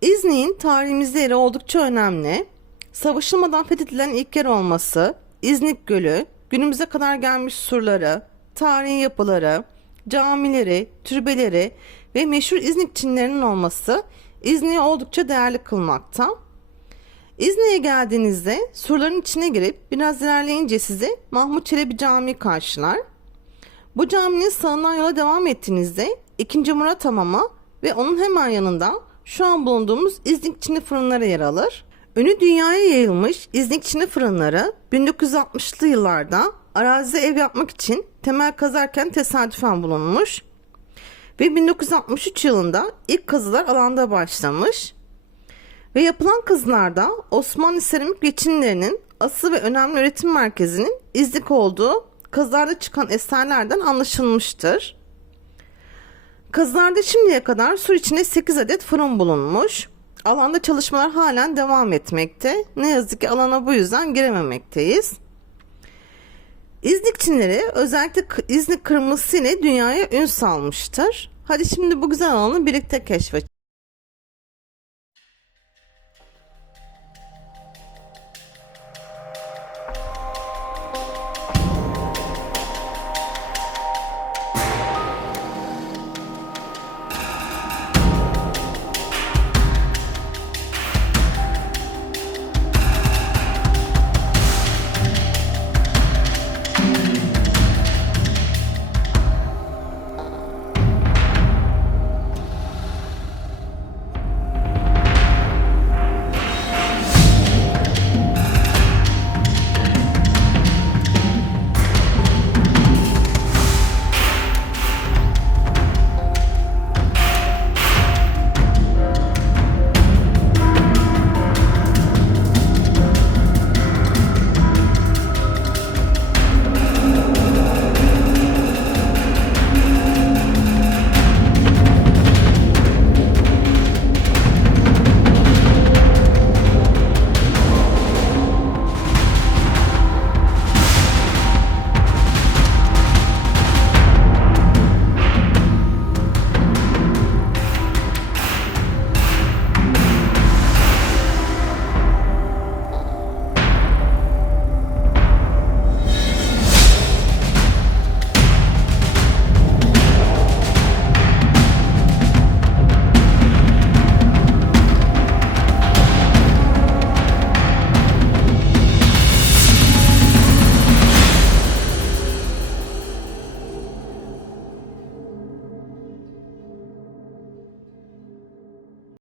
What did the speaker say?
İznik'in tarihimizde yeri oldukça önemli. Savaşılmadan fethedilen ilk yer olması, İznik Gölü, günümüze kadar gelmiş surları, tarihi yapıları, camileri, türbeleri ve meşhur İznik Çinlerinin olması İznik'i oldukça değerli kılmakta. İznik'e geldiğinizde surların içine girip biraz ilerleyince sizi Mahmut Çelebi Camii karşılar. Bu caminin sağından yola devam ettiğinizde 2. Murat Hamamı ve onun hemen yanında şu an bulunduğumuz İznik Çini fırınları yer alır. Önü dünyaya yayılmış İznik Çini fırınları 1960'lı yıllarda arazide ev yapmak için temel kazarken tesadüfen bulunmuş ve 1963 yılında ilk kazılar alanda başlamış. Ve yapılan kazılarda Osmanlı seramik geçinlerinin asıl ve önemli üretim merkezinin İznik olduğu kazılarda çıkan eserlerden anlaşılmıştır. Kazılarda şimdiye kadar sur içinde 8 adet fırın bulunmuş. Alanda çalışmalar halen devam etmekte. Ne yazık ki alana bu yüzden girememekteyiz. İznik Çinleri özellikle İznik kırmızısı ile dünyaya ün salmıştır. Hadi şimdi bu güzel alanı birlikte keşfedelim.